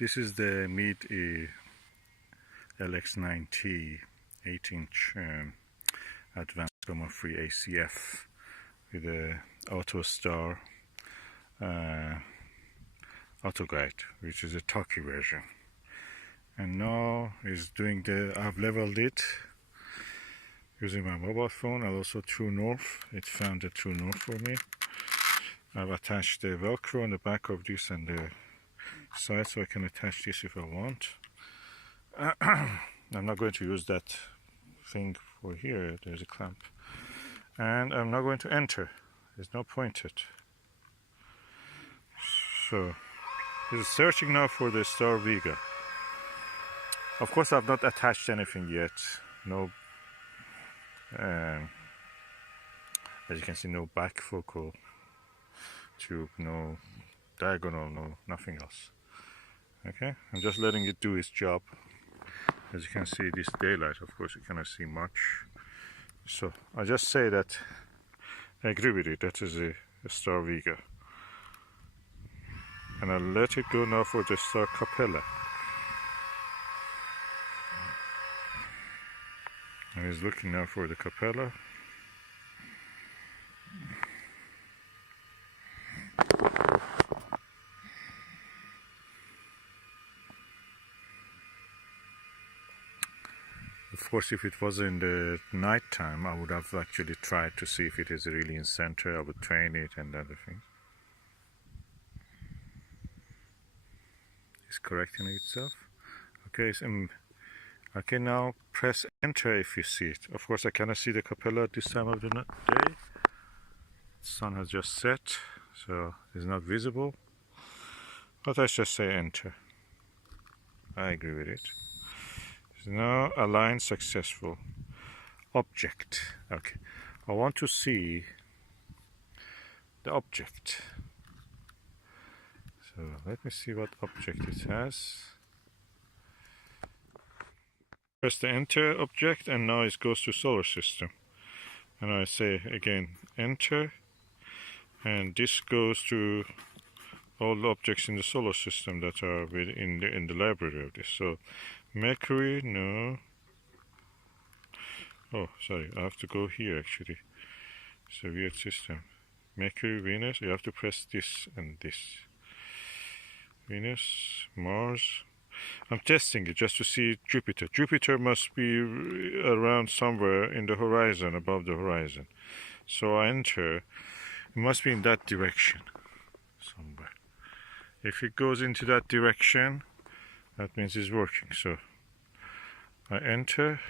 This is the Meade LX90 8-inch advanced coma-free ACF with a Autostar Autoguide, which is a talkie version. And now is doing I've leveled it using my mobile phone and also True North. It found the True North for me. I've attached the Velcro on the back of this and the side, so I can attach this if I want. I'm not going to use that thing for here. There's a clamp, and I'm not going to enter. There's no point it. So it's searching now for the Star Vega. Of course, I've not attached anything yet. No, as you can see, no backfocal tube, no diagonal, no nothing else. Okay, I'm just letting it do its job. As you can see, this daylight, of course, you cannot see much. So I just say that I agree with it. That is a Star Vega, and I'll let it go now for the Star Capella. And he's looking now for the Capella. Of course, if it was in the night time, I would have actually tried to see if it is really in center. I would train it and other things. It's correcting itself. Okay, so, okay, now press enter if you see it. Of course, I cannot see the Capella at this time of the day. The sun has just set, so it's not visible. But let's just say enter. I agree with it. So now align successful. Object. Okay. I want to see the object. So let me see what object it has. Press the enter object, and now it goes to solar system. And I say again enter, and this goes to all the objects in the solar system that are in the library of this. So Mercury, no. Oh, sorry, I have to go here actually. It's a weird system. Mercury, Venus, you have to press this and this. Venus, Mars. I'm testing it just to see Jupiter. Jupiter must be around somewhere in the horizon, above the horizon. So I enter. It must be in that direction somewhere. If it goes into that direction, that means it's working. So I enter.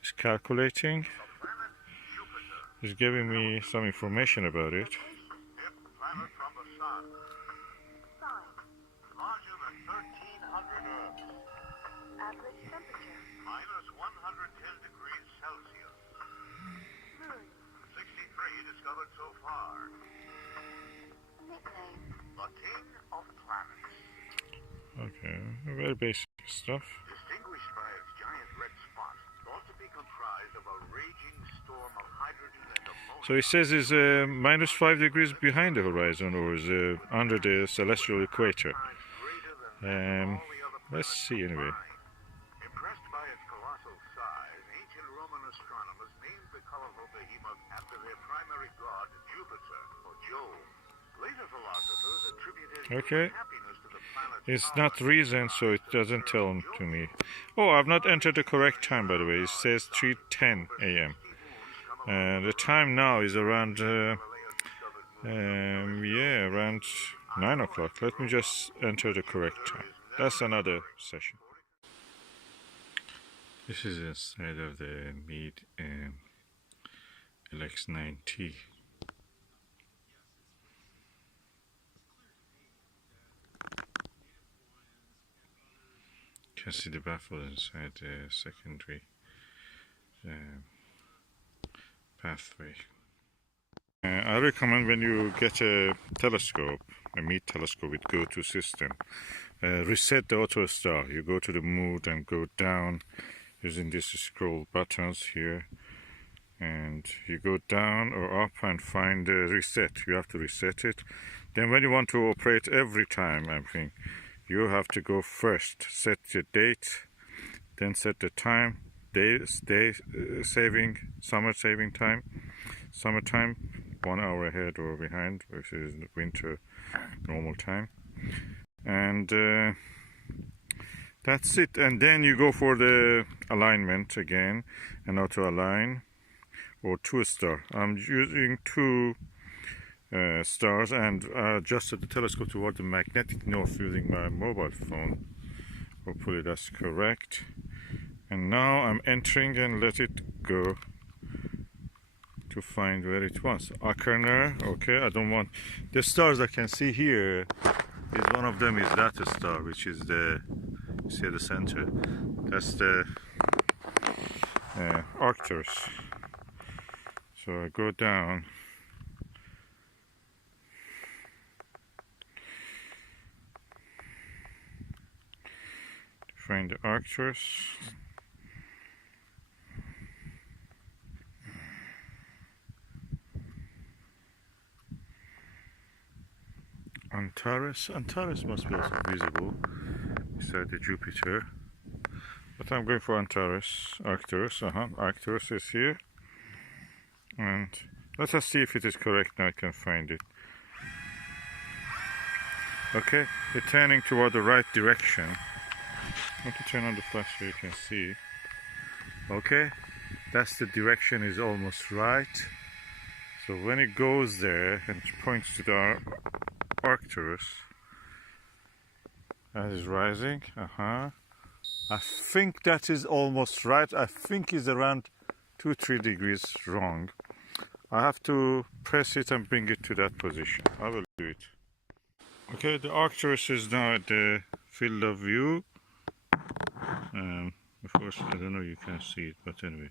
It's calculating. It's giving me some information about it. Average temperature minus 110 degrees Celsius. moon 63 discovered so far. nickname The King of Planets. Okay, very basic stuff. Distinguished by its giant red spot, thought to be comprised of a raging storm of hydrogen and ammonia. So it says it's minus 5 degrees behind the horizon, or is under the celestial equator. Let's see anyway. Impressed by its colossal size, ancient Roman astronomers named the colorful behemoth after their primary god, Jupiter, or Jove. Later philosophers attributed Okay. happiness to the planet. It's not reason, so it doesn't tell them to me. Oh, I've not entered the correct time, by the way. It says 3:10 a.m. The time now is around, around 9 o'clock. Let me just enter the correct time. That's another session. This is inside of the Meade LX90. You can see the baffle inside the secondary pathway. I recommend when you get a telescope, a Meade telescope with go-to system, reset the Autostar. You go to the mode and go down using these scroll buttons here, and you go down or up and find reset. You have to reset it. Then when you want to operate every time, I think you have to go first. Set the date, then set the time, day saving, summertime, 1 hour ahead or behind, which is winter normal time, and that's it. And then you go for the alignment again, and auto align or 2-star. I'm using 2 stars, and adjusted the telescope toward the magnetic north using my mobile phone. Hopefully that's correct. And now I'm entering and let it go to find where it was. Acherner, okay, I don't want the stars I can see here. Is one of them is that star, which is the, you see the center. That's the Arcturus. So I go down. Find the Arcturus. Antares must be also visible beside the Jupiter. But I'm going for Antares. Arcturus, Arcturus is here. And let us see if it is correct now I can find it. Okay, it's turning toward the right direction. I want to turn on the flash so you can see. Okay, that's the direction, is almost right. So when it goes there and points to the Arcturus, that is rising. I think that is almost right. I think it's around 2-3 degrees wrong. I have to press it and bring it to that position. I will do it. Okay, the Arcturus is now at the field of view. Of course, I don't know, you can't see it, but anyway,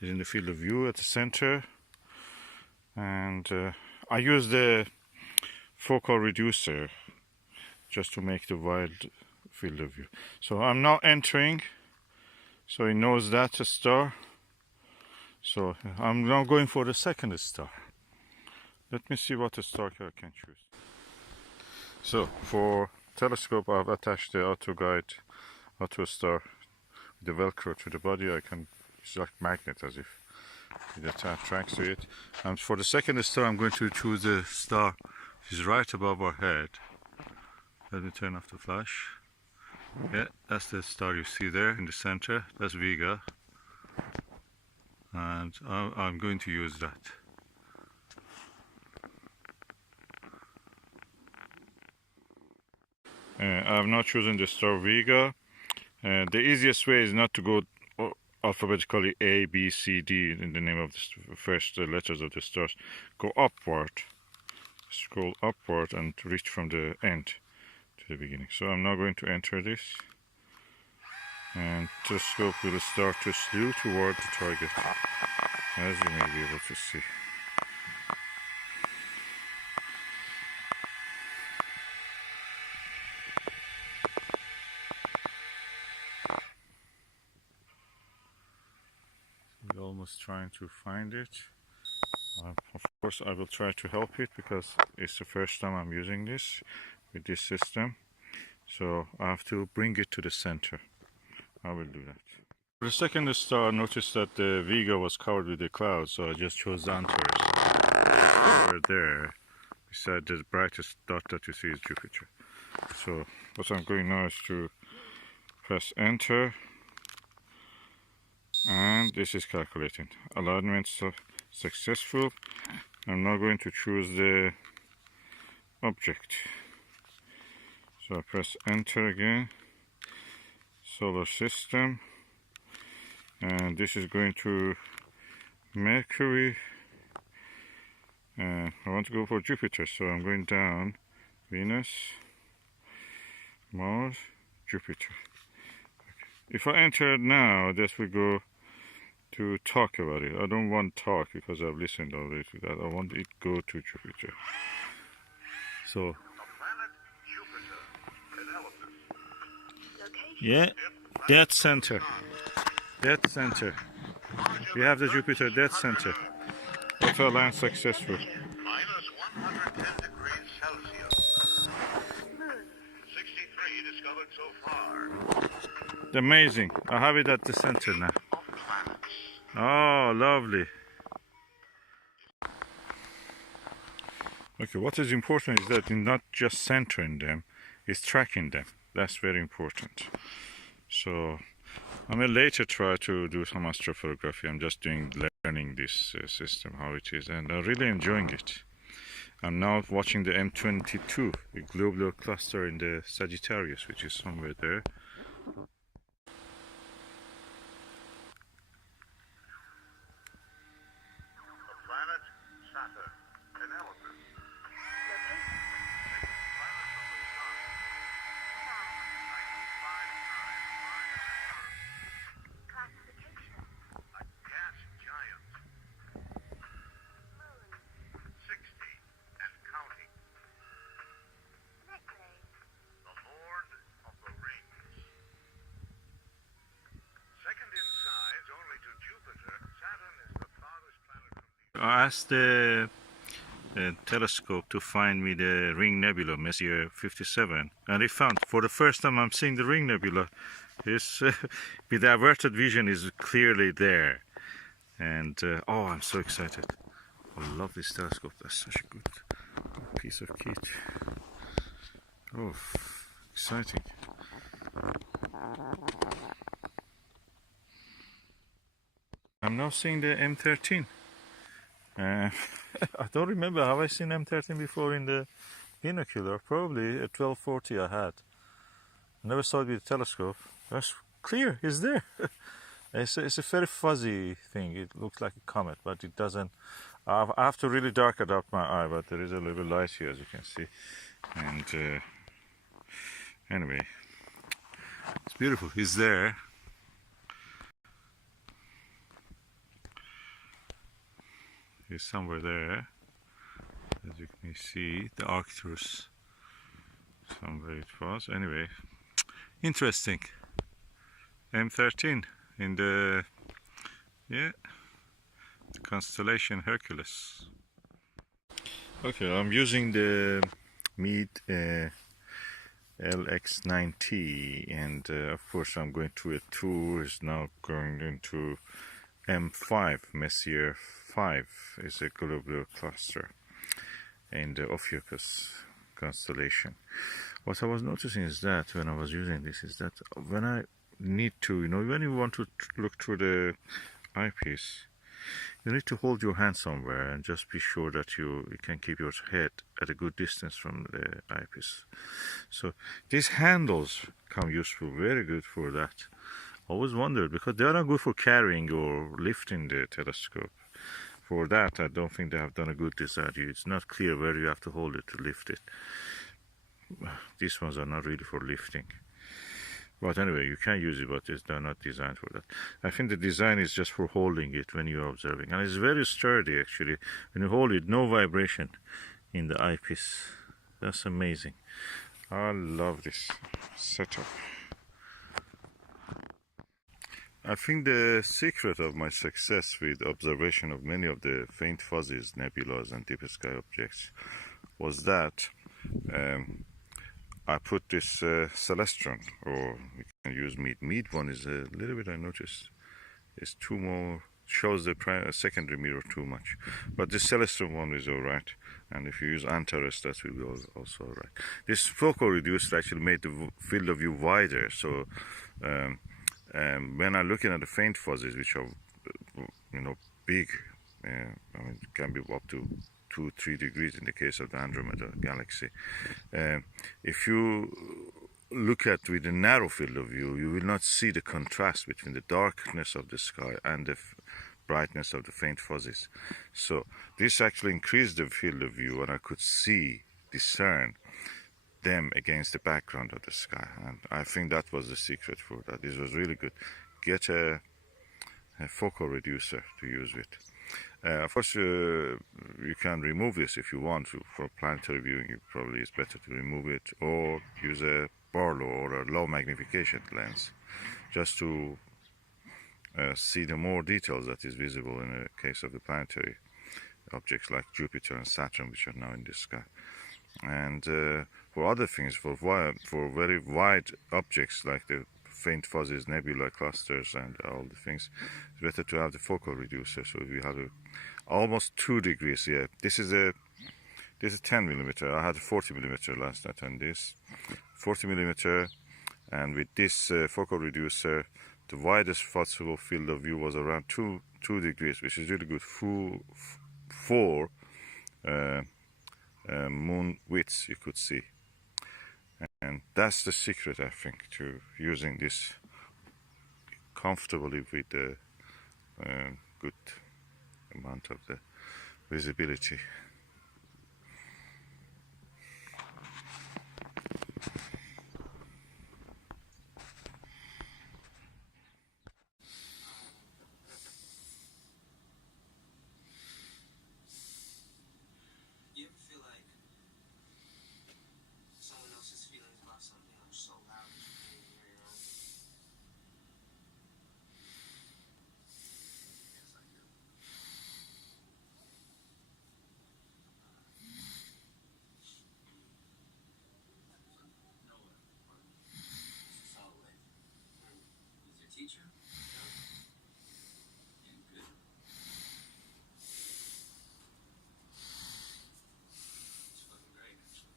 it's in the field of view at the center. And I use the focal reducer just to make the wide field of view. So I'm now entering, so it knows that's a star. So I'm now going for the second star. Let me see what star I can choose. So for telescope, I've attached the Autoguide Autostar with the Velcro to the body. It's like magnet, as if it attracts to it. And for the second star, I'm going to choose the star which is right above our head. Let me turn off the flash. Yeah, that's the star you see there in the center. That's Vega. And I'm going to use that. I've not chosen the star Vega. The easiest way is not to go alphabetically A, B, C, D in the name of the first letters of the stars. Go upward, scroll upward and reach from the end to the beginning. So I'm now going to enter this, and telescope will start to slew toward the target, as you may be able to see. We're almost trying to find it. Of course, I will try to help it because it's the first time I'm using this with this system. So I have to bring it to the center. I will do that. For the second star, I noticed that the Vega was covered with a cloud, so I just chose the Antares. Over there, beside the brightest dot that you see is Jupiter. So what I'm going now is to press enter. And this is calculating. Alignment successful. I'm now going to choose the object. So I press enter again. Solar system. And this is going to Mercury. I want to go for Jupiter, so I'm going down. Venus, Mars, Jupiter. Okay. If I enter now, this will go to talk about it. I don't want talk because I've listened already to that. I want it go to Jupiter. So, yeah, dead center. Dead center. We have the Jupiter dead center. Auto align successful. -110 degrees Celsius. 63 to so far. Amazing. I have it at the center now. Of planets. Oh, lovely. Okay, what is important is that in not just centering them, it's tracking them. That's very important. So I may later try to do some astrophotography. I'm just learning this system, how it is, and I'm really enjoying it. I'm now watching the M22, the globular cluster in the Sagittarius, which is somewhere there. The planet Saturn. Analysis. Location. Planets of the sun. 95 times larger than Earth. Classification. A gas giant. Moon. 60 and counting. Nickname. The Lord of the Rings. Second in size only to Jupiter, Saturn is the farthest planet from the I asked the telescope to find me the Ring Nebula, Messier 57, and it found, for the first time I'm seeing the Ring Nebula. It's, with the averted vision is clearly there. And oh, I'm so excited. I love this telescope. That's such a good piece of kit. Oh, exciting. I'm now seeing the M13. I don't remember, have I seen M13 before in the binocular? Probably at 1240 I had. Never saw it with a telescope. That's clear, it's there. It's a very fuzzy thing. It looks like a comet, but it doesn't. I have to really darken up my eye, but there is a little light here, as you can see. And anyway, it's beautiful. It's there. It's somewhere there, as you can see. The Arcturus, somewhere it was. Anyway, interesting. M13 in the constellation Hercules. Okay, I'm using the Meade LX90, and of course I'm going to a tour. Is now going into M5, Messier 5 is a globular cluster in the Ophiuchus constellation. What I was noticing is that when I was using this is that when I need to, when you want to look through the eyepiece, you need to hold your hand somewhere and just be sure that you can keep your head at a good distance from the eyepiece. So these handles come useful, very good for that. Always wondered, because they are not good for carrying or lifting the telescope. For that, I don't think they have done a good design. It's not clear where you have to hold it to lift it. These ones are not really for lifting. But anyway, you can use it, but they're not designed for that. I think the design is just for holding it when you're observing. And it's very sturdy, actually. When you hold it, no vibration in the eyepiece. That's amazing. I love this setup. I think the secret of my success with observation of many of the faint fuzzies, nebulas, and deep sky objects was that I put this celestron, or we can use Meade. Meade one is a little bit, I noticed, is too more, shows the secondary mirror too much. But this celestron one is alright, and if you use Antares, that will be also alright. This focal reducer actually made the field of view wider, so when I'm looking at the faint fuzzies, which are, big, I mean, it can be up to 2-3 degrees in the case of the Andromeda galaxy. If you look at with a narrow field of view, you will not see the contrast between the darkness of the sky and the brightness of the faint fuzzies. So this actually increased the field of view, and I could discern them against the background of the sky, and I think that was the secret for that. This was really good. Get a focal reducer to use with. Of course, you can remove this if you want to. For planetary viewing, it probably is better to remove it, or use a Barlow or a low magnification lens, just to see the more details that is visible in the case of the planetary objects like Jupiter and Saturn, which are now in the sky. And for other things, for very wide objects like the faint fuzzies, nebula clusters, and all the things, it's better to have the focal reducer. So we have almost 2 degrees. Yeah, this is 10 millimeter. I had 40 millimeter last night, and this 40 millimeter, and with this focal reducer, the widest possible field of view was around 2 degrees, which is really good for moon widths you could see. And that's the secret, I think, to using this comfortably with a good amount of the visibility. You ever feel like someone else's feelings about something are so loud that you can't hear your own? Yes, I do. Noah, this is all way. Is your teacher? Yeah, good. It's fucking great, actually.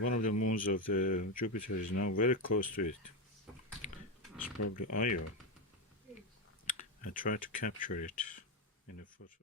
One of the moons of the Jupiter is now very close to it. It's probably Io. I tried to capture it in a photo.